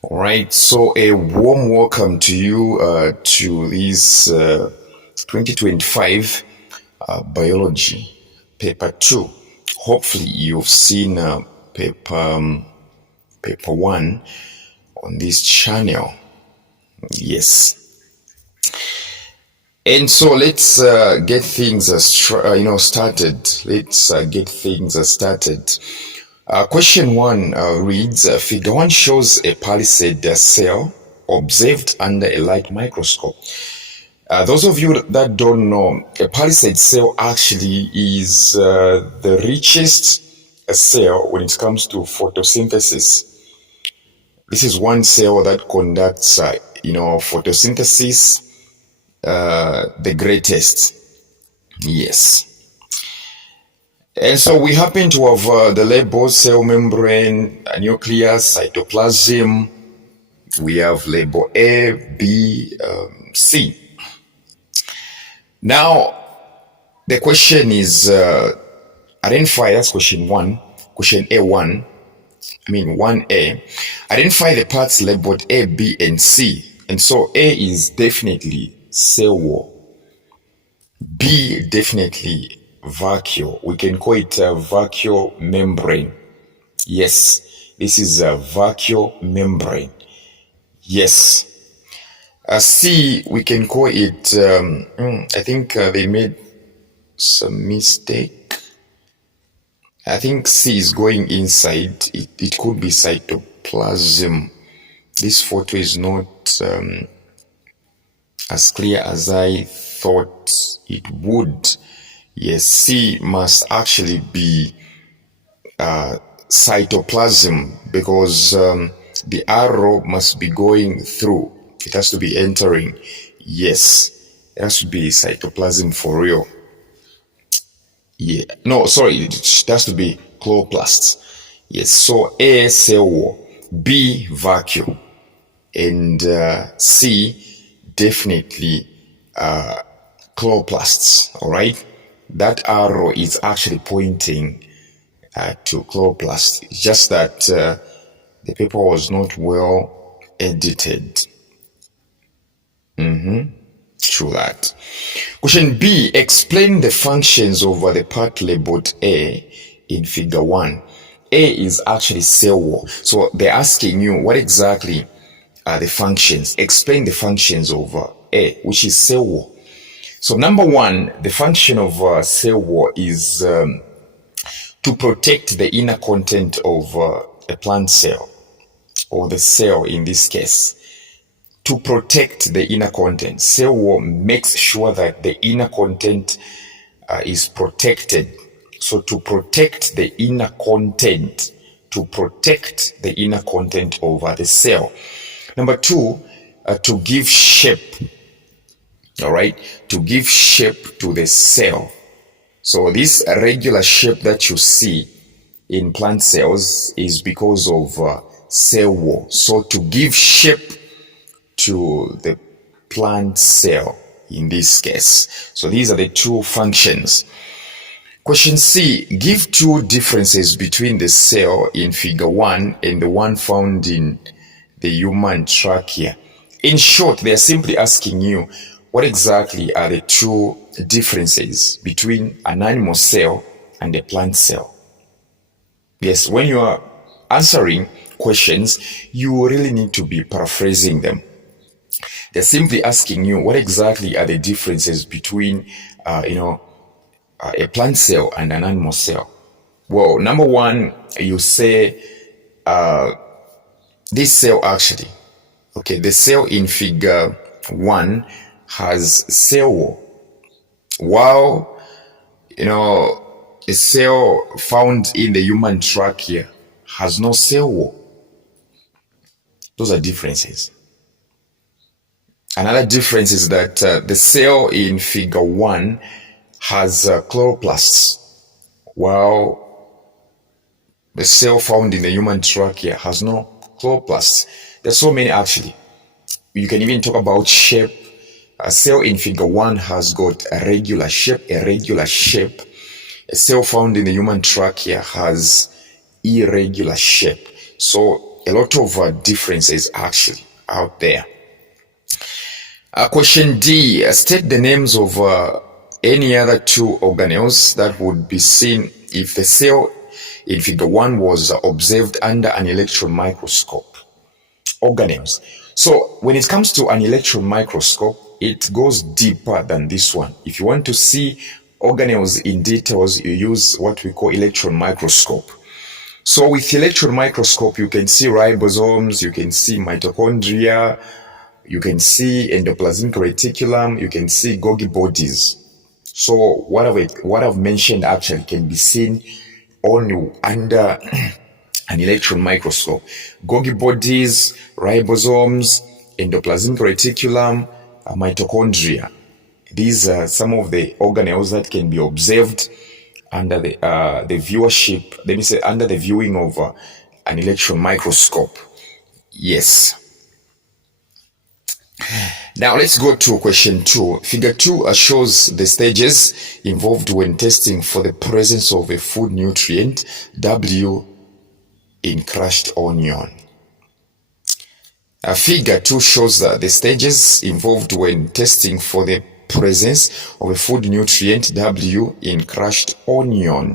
All right, so a warm welcome to you to this 2025 biology paper 2. Hopefully, you've seen paper 1 on this channel. Yes, and so let's get things started. Let's get things started. Question 1 reads, Figure 1 shows a palisade cell observed under a light microscope. Those of you that don't know, a palisade cell actually is the richest cell when it comes to photosynthesis. This is one cell that conducts, photosynthesis the greatest. Yes. And so we happen to have the label cell membrane, nucleus, cytoplasm. We have label A, B, C. Now, the question is identify, that's question 1, question A1, 1A. Identify the parts labeled A, B, and C. And so A is definitely cell wall. B definitely vacuole. We can call it a vacuole membrane. Yes, this is a vacuole membrane. Yes. C, we can call it, I think they made some mistake. I think C is going inside. It could be cytoplasm. This photo is not as clear as I thought it would. Yes, C must actually be cytoplasm because the arrow must be going through. It has to be entering. Yes, it has to be cytoplasm for real. Yeah, no, sorry, it has to be chloroplasts. Yes, so A, cell wall, B, vacuole, and C, definitely chloroplasts, all right? That arrow is actually pointing to chloroplasts. It's just that the paper was not well edited. True that. Question B, explain the functions of the part labeled A in figure 1. A is actually cell wall. So they're asking you what exactly are the functions. Explain the functions of A, which is cell wall. So number 1, the function of cell wall is to protect the inner content of a plant cell, or the cell in this case. To protect the inner content. Cell wall makes sure that the inner content is protected. So to protect the inner content, of the cell. Number 2, to give shape. All right, to give shape to the cell. So this regular shape that you see in plant cells is because of cell wall. So to give shape to the plant cell in this case. So these are the two functions. Question C, give two differences between the cell in figure 1 and the one found in the human trachea. In short, they are simply asking you what exactly are the two differences between an animal cell and a plant cell. Yes, when you are answering questions, you really need to be paraphrasing them. They're simply asking you what exactly are the differences between, a plant cell and an animal cell. Well, number 1, you say this cell actually, okay, the cell in figure 1 has cell wall, while, a cell found in the human trachea has no cell wall. Those are differences. Another difference is that the cell in figure 1 has chloroplasts, while the cell found in the human trachea has no chloroplasts. There's so many actually. You can even talk about shape. A cell in figure 1 has got a regular shape. A cell found in the human trachea has irregular shape. So a lot of differences actually out there. Question D, state the names of any other two organelles that would be seen if the cell in figure 1 was observed under an electron microscope. Organelles. So when it comes to an electron microscope, it goes deeper than this one. If you want to see organelles in details, you use what we call electron microscope. So with electron microscope, you can see ribosomes, you can see mitochondria, you can see endoplasmic reticulum, you can see Golgi bodies. So what I've mentioned actually can be seen only under an electron microscope. Golgi bodies, ribosomes, endoplasmic reticulum, mitochondria. These are some of the organelles that can be observed under the viewership, let me say under the viewing of an electron microscope. Yes. Now let's go to question 2. Figure 2 shows the stages involved when testing for the presence of a food nutrient W in crushed onion. Figure 2 shows the stages involved when testing for the presence of a food nutrient W in crushed onion.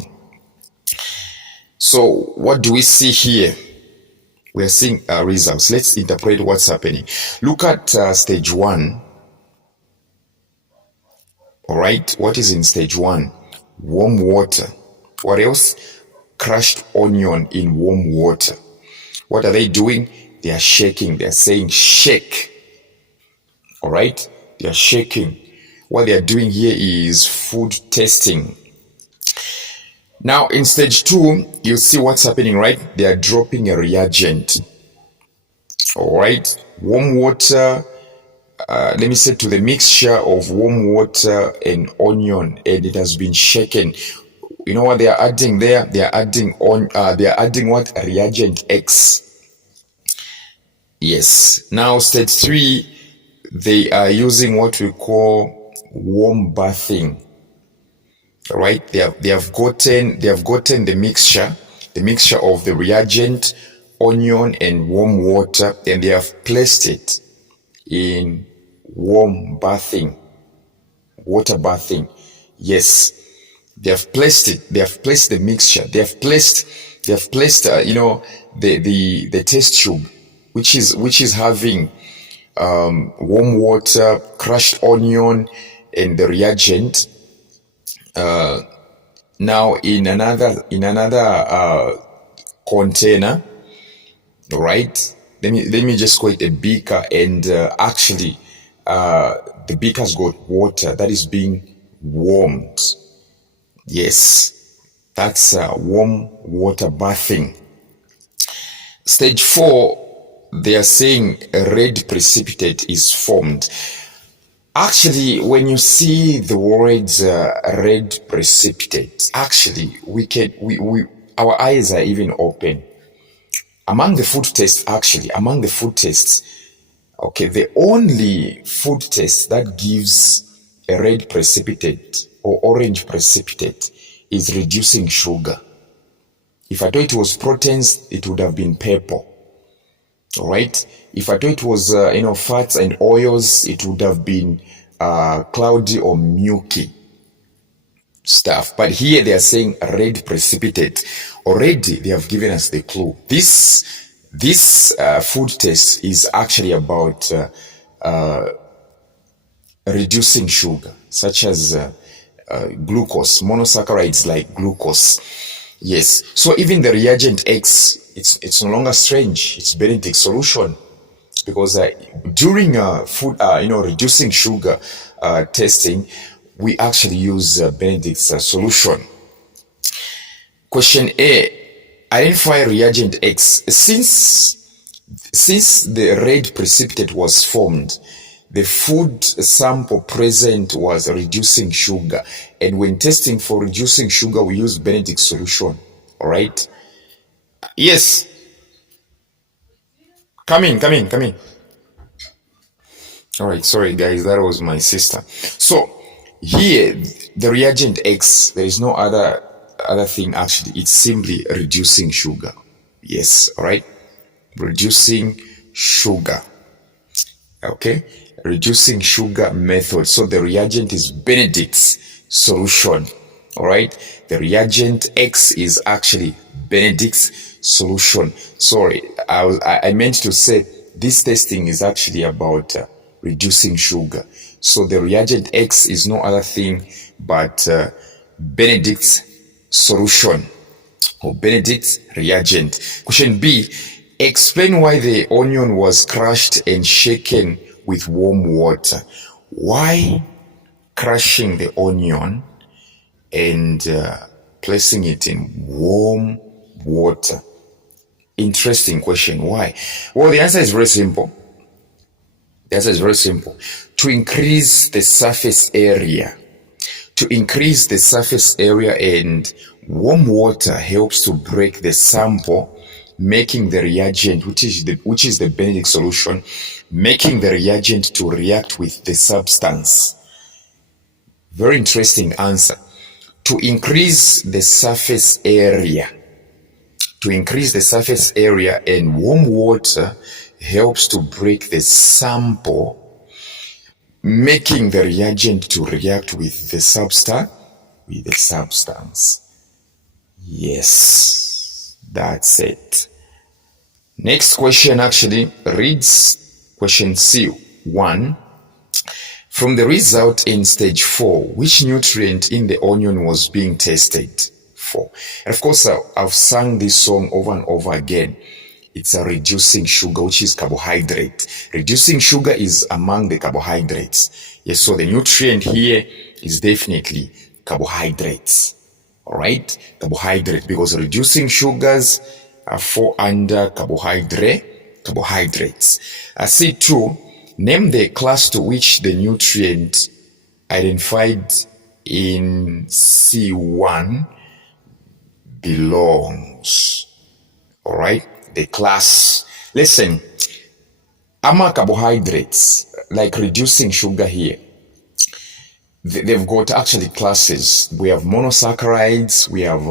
So what do we see here? We are seeing results. Let's interpret what's happening. Look at stage 1. All right, what is in stage 1? Warm water. What else? Crushed onion in warm water. What are they doing? They are shaking. They are saying shake. All right, they are shaking. What they are doing here is food testing. Now in stage 2, you see what's happening, right? They are dropping a reagent. All right, warm water, let me say to the mixture of warm water and onion, and it has been shaken. You know what they are adding there? They are adding what? Reagent X. Yes. Now stage 3, they are using what we call warm bathing. Right? They have gotten the mixture of the reagent, onion, and warm water, and they have placed it in warm bathing, water bathing. Yes, they have placed it. They have placed the mixture. They have placed the test tube, which is having warm water, crushed onion, and the reagent. Now in another container, right? Let me just call it a beaker, and actually the beaker's got water that is being warmed. Yes, that's warm water bathing. Stage 4, they are saying a red precipitate is formed. Actually, when you see the words red precipitate, actually our eyes are even open. Among the food tests, okay, the only food test that gives a red precipitate or orange precipitate is reducing sugar. If I thought it was proteins, it would have been purple. All right. If I thought it was fats and oils, it would have been cloudy or milky stuff. But here they are saying red precipitate. Already they have given us the clue. This food test is actually about reducing sugar, such as glucose, monosaccharides like glucose. Yes. So even the reagent X, it's no longer strange. It's Benedict solution, because during reducing sugar testing, we actually use Benedict's solution. Question A, identify reagent X. Since the red precipitate was formed, the food sample present was reducing sugar, and when testing for reducing sugar, we use Benedict's solution. All right. Yes. Come in. All right. Sorry, guys. That was my sister. So here, the reagent X, there is no other thing actually. It's simply reducing sugar. Yes. All right. reducing sugar. Okay, reducing sugar method. So the reagent is Benedict's solution. All right, the reagent X is actually Benedict's solution. Sorry, I meant to say this testing is actually about reducing sugar. So the reagent X is no other thing but Benedict's solution or Benedict's reagent. Question B, explain why the onion was crushed and shaken with warm water. Why crushing the onion and placing it in warm water? Interesting question. Why? Well, the answer is very simple. The answer is very simple. To increase the surface area. To increase the surface area, and warm water helps to break the sample, making the reagent, which is the Benedict solution, making the reagent to react with the substance. Very interesting answer. To increase the surface area. To increase the surface area, and warm water helps to break the sample, making the reagent to react with the substance. Yes, that's it. Next question actually reads, question C1. From the result in stage 4, which nutrient in the onion was being tested for? And of course, I've sung this song over and over again. It's a reducing sugar, which is carbohydrate. Reducing sugar is among the carbohydrates. Yes, so the nutrient here is definitely carbohydrates. All right, carbohydrate, because reducing sugars fall under carbohydrates. C2, name the class to which the nutrient identified in C1 belongs. All right, the class. Listen, among carbohydrates, like reducing sugar here, they've got actually classes. We have monosaccharides, we have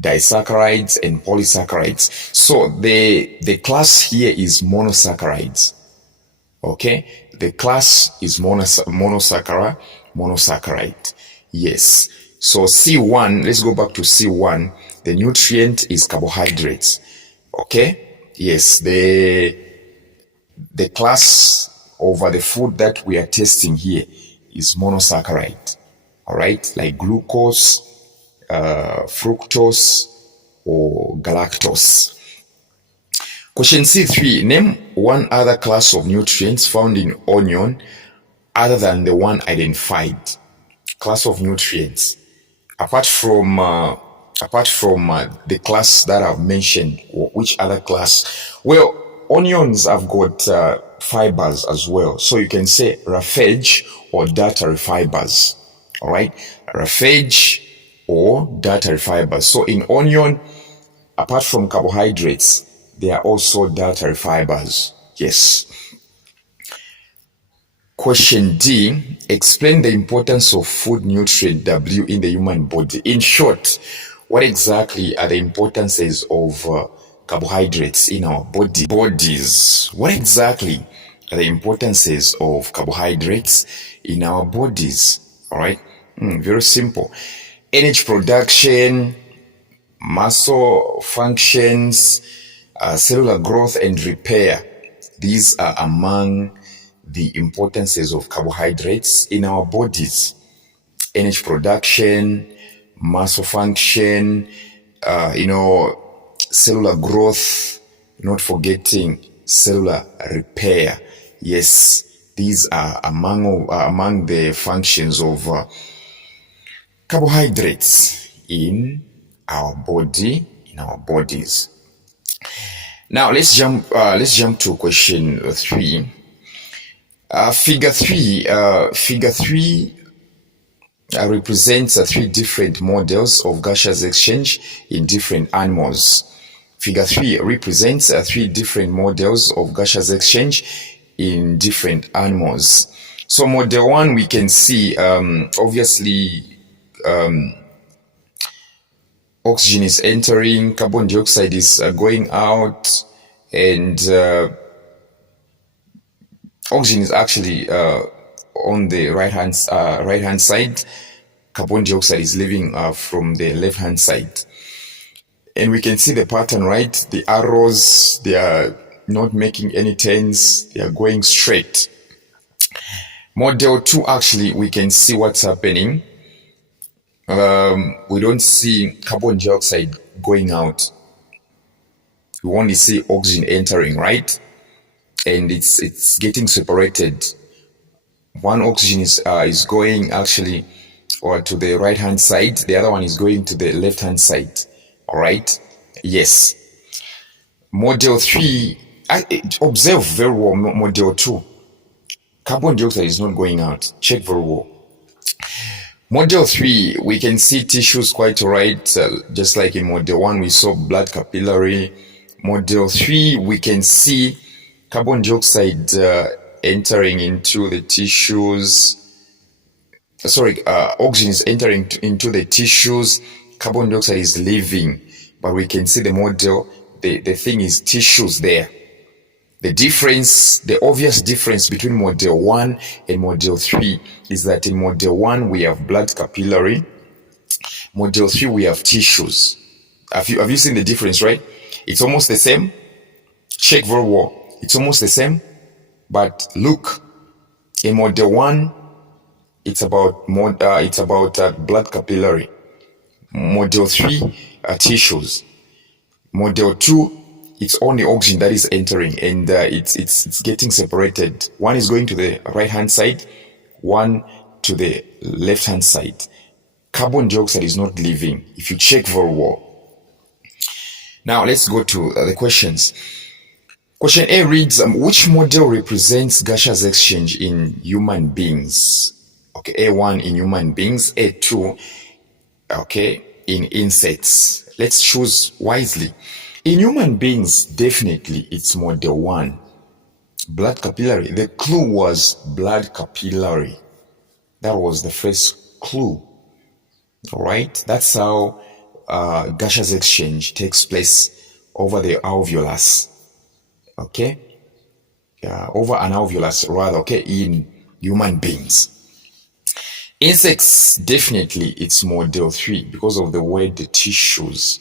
disaccharides and polysaccharides. So the class here is monosaccharides. Okay, the class is monosaccharide. Yes. So C1, let's go back to C1. The nutrient is carbohydrates. Okay. Yes. The class over the food that we are testing here is monosaccharide. All right, like glucose, fructose, or galactose. Question C3, name one other class of nutrients found in onion other than the one identified. Class of nutrients. Apart from the class that I've mentioned, which other class? Well, onions have got fibers as well. So you can say roughage or dietary fibers. All right, roughage or dietary fibers. So in onion, apart from carbohydrates, there are also dietary fibers. Yes. Question D, explain the importance of food nutrient W in the human body. In short, what exactly are the importances of carbohydrates in our bodies? What exactly are the importances of carbohydrates in our bodies? All right, very simple. Energy production, muscle functions, cellular growth and repair. These are among the importances of carbohydrates in our bodies. Energy production, muscle function, cellular growth, not forgetting cellular repair. Yes, these are among the functions of carbohydrates in our bodies. Now let's jump to question 3. Figure 3 represents 3 different models of gaseous exchange in different animals. Figure 3 represents 3 different models of gaseous exchange in different animals. So model 1, we can see obviously oxygen is entering, carbon dioxide is going out, and oxygen is actually on the right hand side. Carbon dioxide is leaving from the left hand side. And we can see the pattern, right? The arrows, they are not making any turns, they are going straight. Model 2, actually, we can see what's happening. We don't see carbon dioxide going out. We only see oxygen entering, right? And it's getting separated. One oxygen is going actually or to the right hand side, the other one is going to the left hand side. All right, yes. Model 3, observe very well. Model 2, carbon dioxide is not going out. Check very well. Model 3, we can see tissues quite alright, just like in model 1 we saw blood capillary. Model 3, we can see carbon dioxide entering into the tissues. Oxygen is entering into the tissues, carbon dioxide is leaving, but we can see the model, the thing is tissues there. The difference, the obvious difference between model 1 and model 3 is that in model 1 we have blood capillary, model 3 we have tissues. Have you seen the difference, right? It's almost the same. Check very well. It's almost the same, but look, in model 1 it's about blood capillary. Model 3 tissues. Model 2, it's only oxygen that is entering, and it's getting separated. One is going to the right hand side, one to the left hand side. Carbon dioxide is not leaving, if you check very well. Now let's go to the questions. Question A reads, which model represents gaseous exchange in human beings? Okay, A1 in human beings, A2, okay, in insects. Let's choose wisely. In human beings, definitely it's model 1, blood capillary. The clue was blood capillary. That was the first clue. All right, that's how gaseous exchange takes place over the alveolus. Okay, over an alveolus rather. Okay, in human beings. Insects, definitely it's model 3 because of the word the tissues.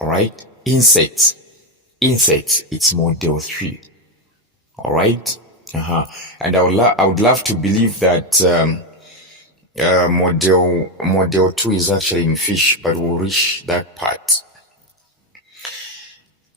All right, insects, it's model 3. All right, and I would love to believe that model 2 is actually in fish, but we'll reach that part.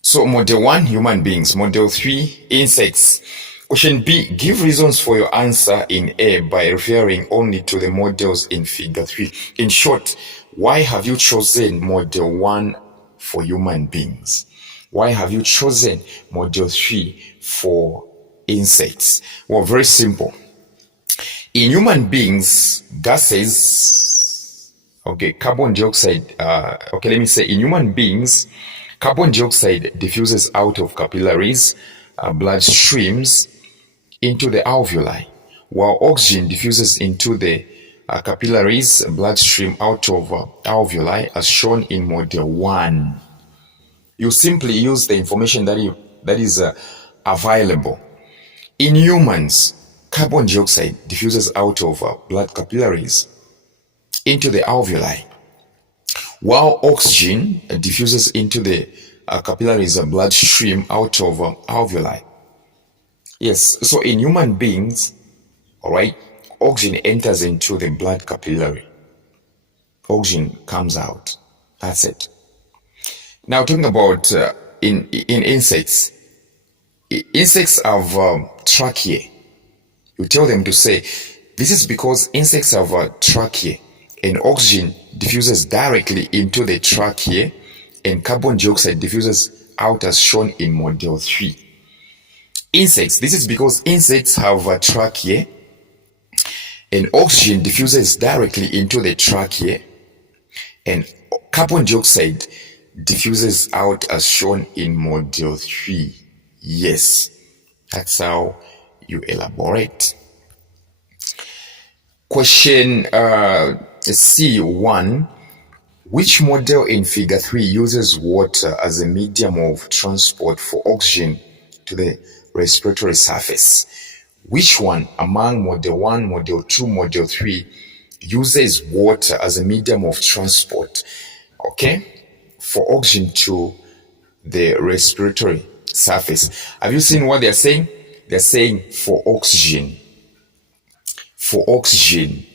So model 1, human beings. Model 3, insects. Question B, give reasons for your answer in A by referring only to the models in figure 3. In short, why have you chosen model 1 for human beings? Why have you chosen model 3 for insects? Well, very simple. In human beings, gases, okay, carbon dioxide, let me say in human beings, carbon dioxide diffuses out of capillaries, blood streams, into the alveoli, while oxygen diffuses into the capillaries, bloodstream out of alveoli, as shown in model 1. You simply use the information that is available. In humans, carbon dioxide diffuses out of blood capillaries into the alveoli, while oxygen diffuses into the capillaries, bloodstream out of alveoli. Yes, so in human beings, all right, oxygen enters into the blood capillary. Oxygen comes out. That's it. Now talking about in insects. Insects have tracheae. You tell them to say, this is because insects have tracheae, and oxygen diffuses directly into the tracheae, and carbon dioxide diffuses out as shown in model 3. Insects, this is because insects have a tracheae, and oxygen diffuses directly into the tracheae, and carbon dioxide diffuses out as shown in model 3. Yes, that's how you elaborate. Question C1, Which model in figure 3 uses water as a medium of transport for oxygen to the respiratory surface? Which one among model 1, model 2, model 3 uses water as a medium of transport, okay, for oxygen to the respiratory surface? Have you seen what they're saying? They're saying for oxygen. For oxygen.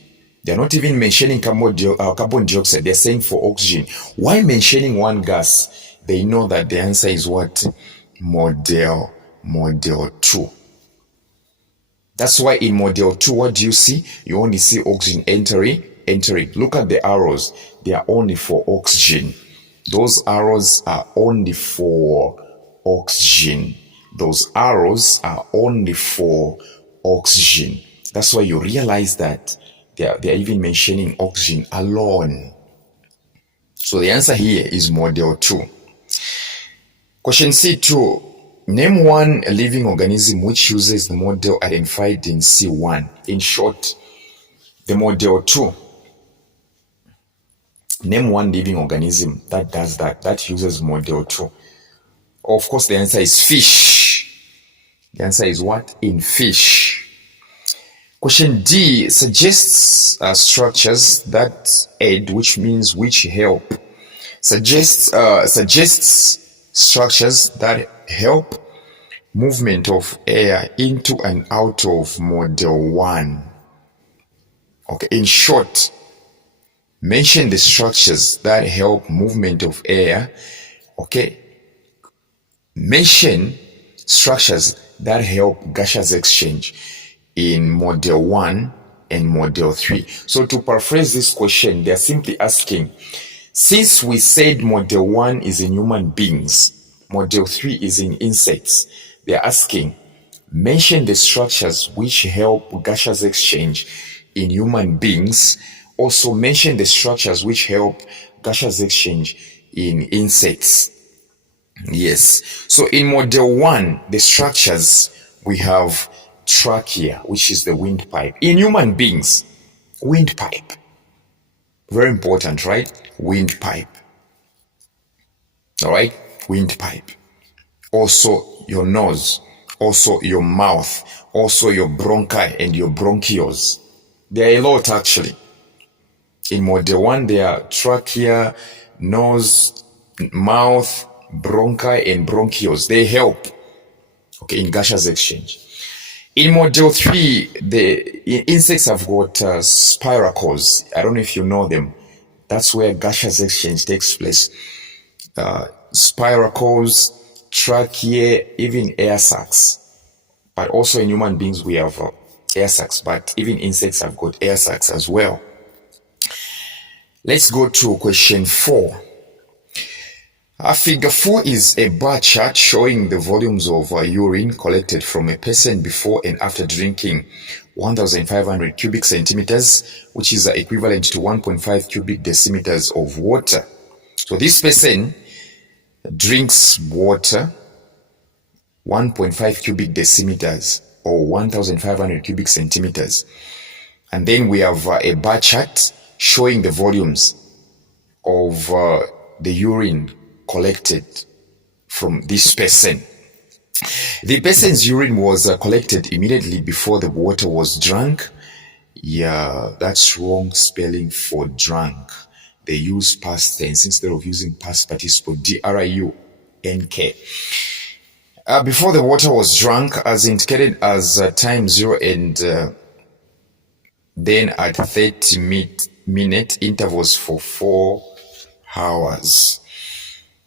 They're not even mentioning carbon dioxide. They're saying for oxygen. Why mentioning one gas? They know that the answer is what? Model 2. That's why in model 2, what do you see? You only see oxygen entering. Look at the arrows. They are only for oxygen. Those arrows are only for oxygen. Those arrows are only for oxygen. That's why you realize that they are even mentioning oxygen alone. So the answer here is model 2. Question C2. Name one living organism which uses the model identified in C1. In short, the model 2. Name one living organism that does that uses model 2. Of course, the answer is fish. The answer is what? In fish. Question D suggests structures that aid, which means which help. Suggests structures that help movement of air into and out of model 1. Okay, in short, mention the structures that help movement of air. Okay, mention structures that help gaseous exchange in model 1 and model 3. So to paraphrase this question, they're simply asking, since we said model 1 is in human beings, model 3 is in insects, they're asking, mention the structures which help gaseous exchange in human beings. Also mention the structures which help gaseous exchange in insects. Yes. So in model 1, the structures, we have trachea, which is the windpipe. In human beings, windpipe. Very important, right? Windpipe. All right? Windpipe. Also your nose, also your mouth, also your bronchi and your bronchioles. There are a lot actually. In model 1, there are trachea, nose, mouth, bronchi and bronchioles. They help, okay, in gaseous exchange. In model 3, the insects have got spiracles. I don't know if you know them. That's where gaseous exchange takes place. Spiracles, trachea, even air sacs. But also in human beings, we have air sacs, but even insects have got air sacs as well. Let's go to question 4. Figure 4 is a bar chart showing the volumes of urine collected from a person before and after drinking 1,500 cubic centimeters, which is equivalent to 1.5 cubic decimeters of water. So this person drinks water 1.5 cubic decimeters or 1,500 cubic centimeters. And then we have a bar chart showing the volumes of the urine collected from this person. The person's urine was collected immediately before the water was drunk. Yeah, that's wrong spelling for drunk. They use past tense instead of using past participle, D-R-U-N-K. Before the water was drunk, as indicated as time 0 and then at 30-minute intervals for 4 hours.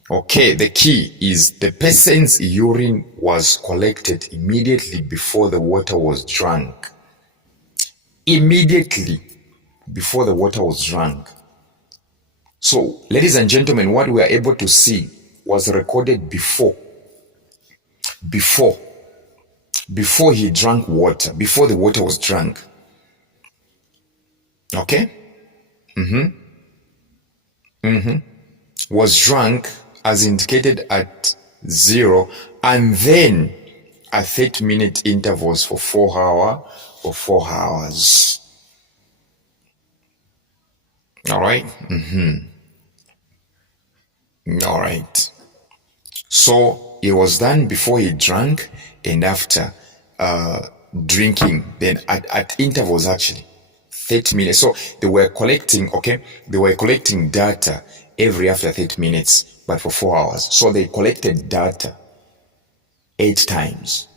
Okay, the key is the person's urine was collected immediately before the water was drunk. Immediately before the water was drunk. So, ladies and gentlemen, what we are able to see was recorded before. Before he drank water, before the water was drunk. Okay? Was drunk as indicated at 0 and then at 30-minute intervals for 4 hours. All right? All right. So it was done before he drank and after drinking, then at intervals actually, 30 minutes. So they were collecting, okay, they were collecting data every after 30 minutes, but for 4 hours. So they collected data 8 times.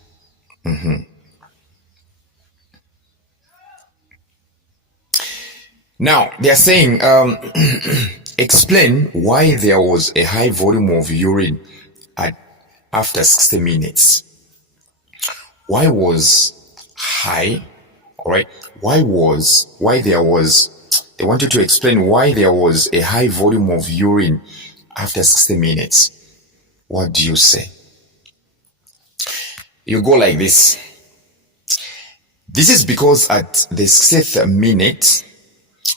Now they are saying, explain why there was a high volume of urine at after 60 minutes. Why was high? All right. Why there was, they wanted to explain why there was a high volume of urine after 60 minutes. What do you say? You go like this. This is because at the 60th minute,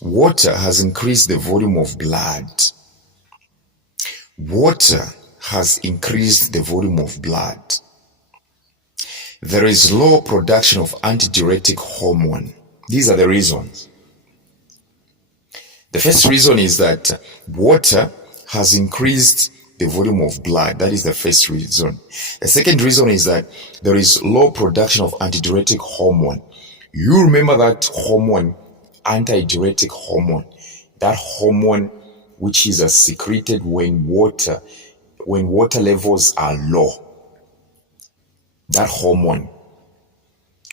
water has increased the volume of blood. Water has increased the volume of blood. There is low production of antidiuretic hormone. These are the reasons. The first reason is that water has increased the volume of blood. That is the first reason. The second reason is that there is low production of antidiuretic hormone. You remember that hormone, antidiuretic hormone, that hormone which is secreted when water levels are low. That hormone.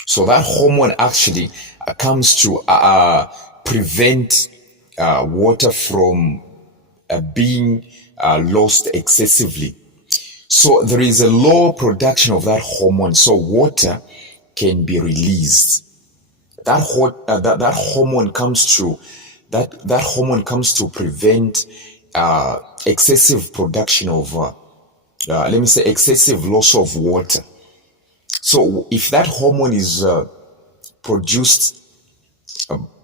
So that hormone actually comes to prevent water from being lost excessively. So there is a low production of that hormone, so water can be released. That hormone comes to prevent excessive production of excessive loss of water. So if that hormone is produced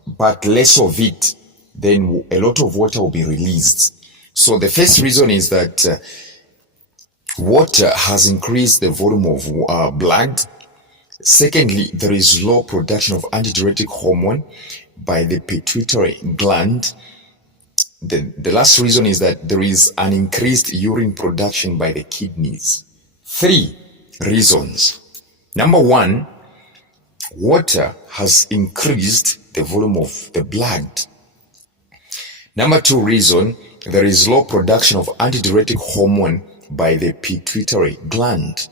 but less of it, then a lot of water will be released. So the first reason is that water has increased the volume of blood. Secondly, there is low production of antidiuretic hormone by the pituitary gland. The last reason is that there is an increased urine production by the kidneys. 3 reasons. Number 1, water has increased the volume of the blood. Number 2 reason, there is low production of antidiuretic hormone by the pituitary gland.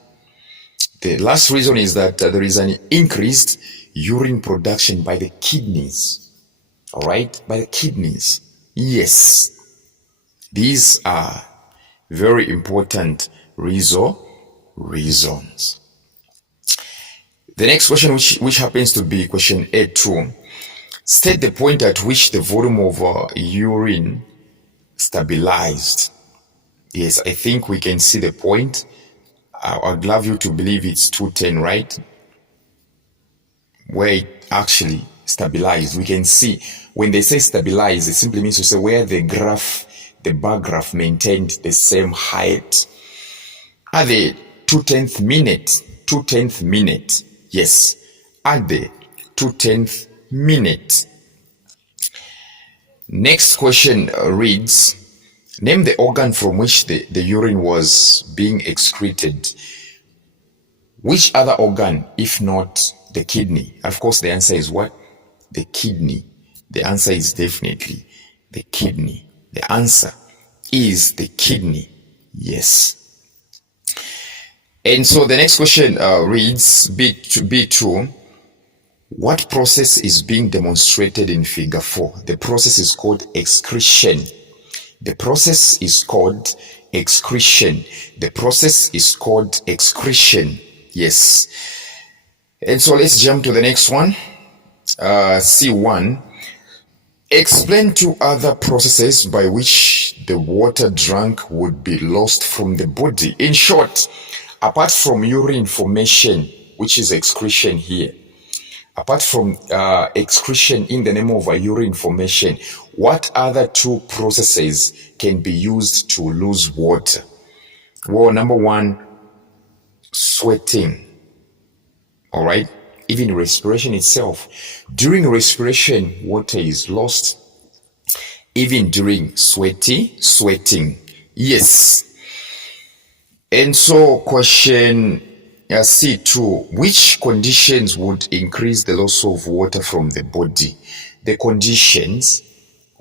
The last reason is that there is an increased urine production by the kidneys. All right, by the kidneys. Yes, these are very important reasons. The next question, which happens to be question A2, state the point at which the volume of urine stabilized. Yes, I think we can see the point. I'd love you to believe it's 210, right? Where it actually stabilized. We can see when they say stabilize, it simply means to say where the bar graph maintained the same height. At the 2/10th minute, yes, at the 2/10th minute. Next question reads, name the organ from which the urine was being excreted. Which other organ, if not the kidney? Of course, the answer is what? The kidney. The answer is definitely the kidney. The answer is the kidney. Yes. And so the next question reads, B2, what process is being demonstrated in figure 4? The process is called excretion. The process is called excretion. The process is called excretion. Yes. And so let's jump to the next one. C1. Explain 2 other processes by which the water drunk would be lost from the body. In short, apart from urine formation, which is excretion here, apart from excretion in the name of a urine formation, what other 2 processes can be used to lose water? Well, number 1, sweating. All right? Even respiration itself. During respiration, water is lost. Even during sweating, Yes. And so question C2, which conditions would increase the loss of water from the body? The conditions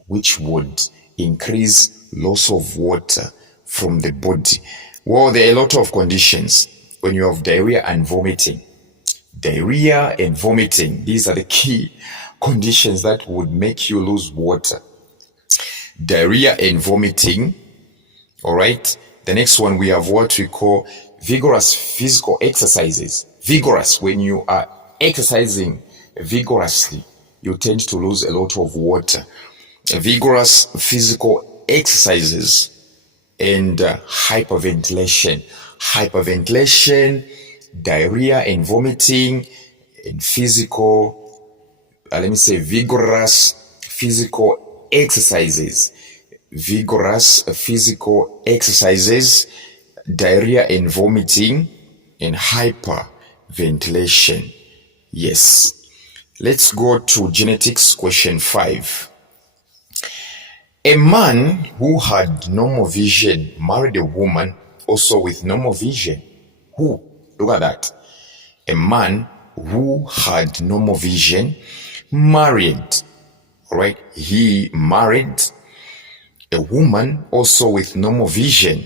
which would increase loss of water from the body. Well, there are a lot of conditions when you have diarrhea and vomiting. Diarrhea and vomiting, these are the key conditions that would make you lose water. Diarrhea and vomiting. All right. The next one, we have what we call vigorous physical exercises. Vigorous, when you are exercising vigorously, you tend to lose a lot of water. Vigorous physical exercises and hyperventilation. Hyperventilation, diarrhea and vomiting, and vigorous physical exercises. Vigorous physical exercises, diarrhea and vomiting, and hyperventilation. Yes. Let's go to genetics, question 5. A man who had normal vision married a woman also with normal vision. Who? Look at that. A man who had normal vision married, all right? He married a woman also with normal vision.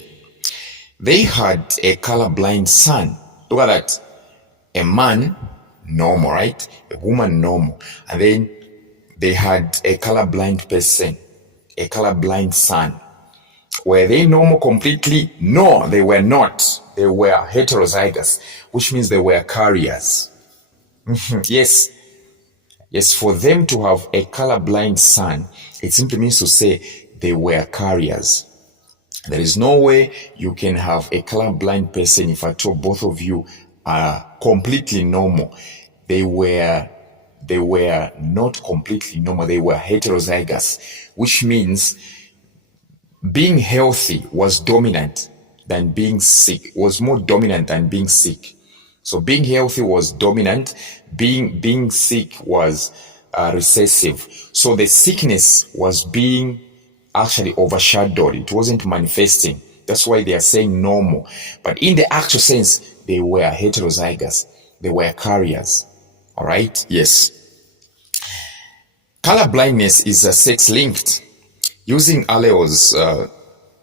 They had a colorblind son. Look at that. A man, normal, right? A woman, normal. And then they had a colorblind person, a colorblind son. Were they normal completely? No, they were not. They were heterozygous, which means they were carriers. Yes. Yes, for them to have a colorblind son, it simply means to say they were carriers. There is no way you can have a colorblind person if at all both of you are completely normal. They were not completely normal. They were heterozygous, which means being healthy was dominant than being sick, was more dominant than being sick. So being healthy was dominant, being sick was recessive. So the sickness was being actually overshadowed. It wasn't manifesting. That's why they are saying normal. But in the actual sense, they were heterozygous. They were carriers. All right? Yes. Color blindness is sex linked. Using alleles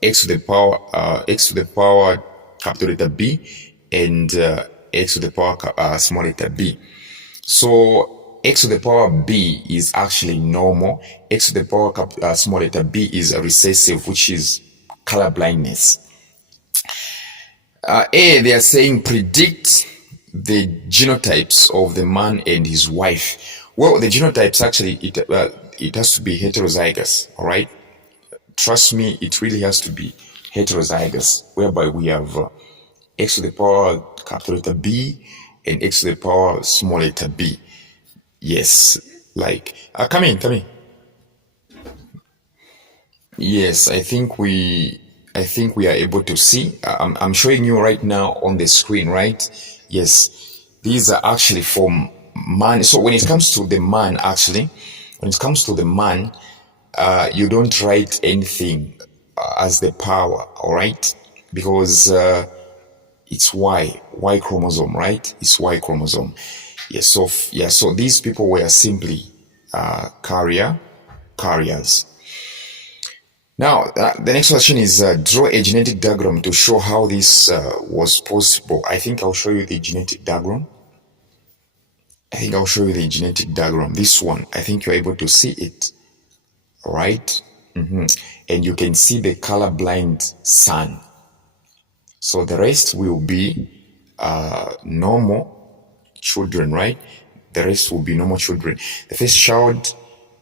x to the power capital letter B and x to the power small letter b. So x to the power b is actually normal. X to the power small letter b is a recessive, which is color blindness. They are saying predict the genotypes of the man and his wife. Well, the genotypes actually, it has to be heterozygous, all right? Trust me, it really has to be heterozygous, whereby we have x to the power capital letter B and x to the power small letter b. Yes, like, come in. Yes, I think we are able to see. I'm showing you right now on the screen, right? Yes, these are actually from man. So when it comes to the man, you don't write anything as the power, all right? Because it's Y chromosome, right? It's Y chromosome. Yes, so these people were simply carriers. Now, the next question is draw a genetic diagram to show how this was possible. I think I'll show you the genetic diagram. This one, I think you're able to see it. All right? And you can see the colorblind son. So the rest will be normal children, right? The rest will be normal children. The first child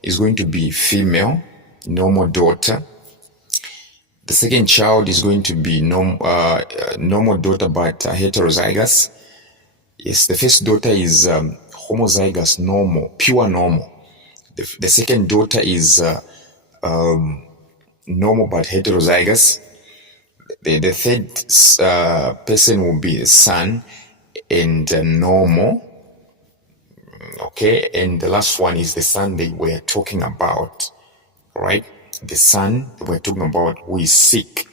is going to be female, normal daughter. The second child is going to be normal daughter, but heterozygous. Yes, the first daughter is homozygous, normal, pure normal. The second daughter is normal but heterozygous. The third person will be a son and normal. Okay, and the last one is the son they were talking about, right? The son we're talking about who is sick.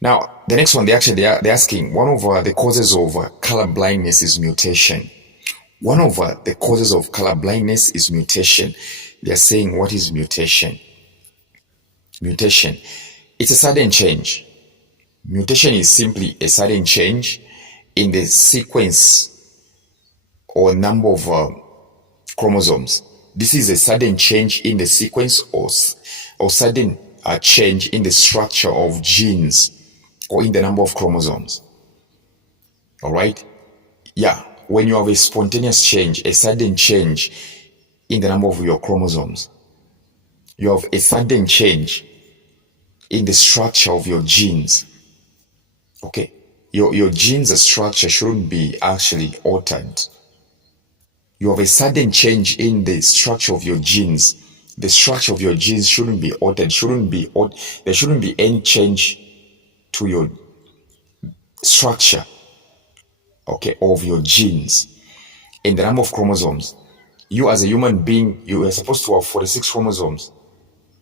Now, the next one, they're asking, one of the causes of color blindness is mutation. One of the causes of color blindness is mutation. They're saying, what is mutation? Mutation. It's a sudden change. Mutation is simply a sudden change in the sequence or number of chromosomes. This is a sudden change in the sequence or sudden change in the structure of genes or in the number of chromosomes. All right? Yeah, when you have a spontaneous change, a sudden change in the number of your chromosomes, you have a sudden change in the structure of your genes. Okay? Your genes' structure shouldn't be actually altered. You have a sudden change in the structure of your genes. The structure of your genes shouldn't be altered, there shouldn't be any change to your structure, okay, of your genes. In the number of chromosomes, you as a human being, you are supposed to have 46 chromosomes,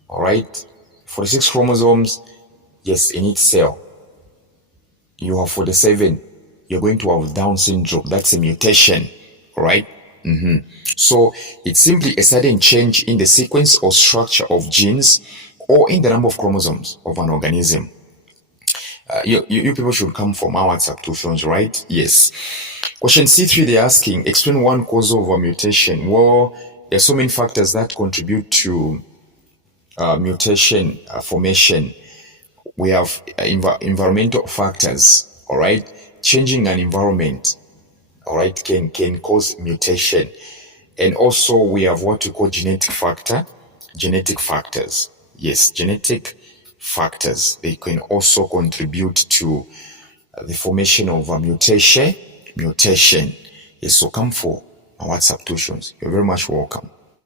all right? 46 chromosomes, yes, in each cell. You have 47, you're going to have Down syndrome. That's a mutation, all right? So it's simply a sudden change in the sequence or structure of genes or in the number of chromosomes of an organism. You people should come from our WhatsApp tuitions, right? Yes. Question C3, they're asking, explain one cause of a mutation. Well, there are so many factors that contribute to mutation formation. We have environmental factors, all right? Changing an environment, all right, can cause mutation. And also we have what we call genetic factors. Yes, genetic factors. They can also contribute to the formation of a mutation. Yes, so come for our WhatsApp tuitions. You're very much welcome.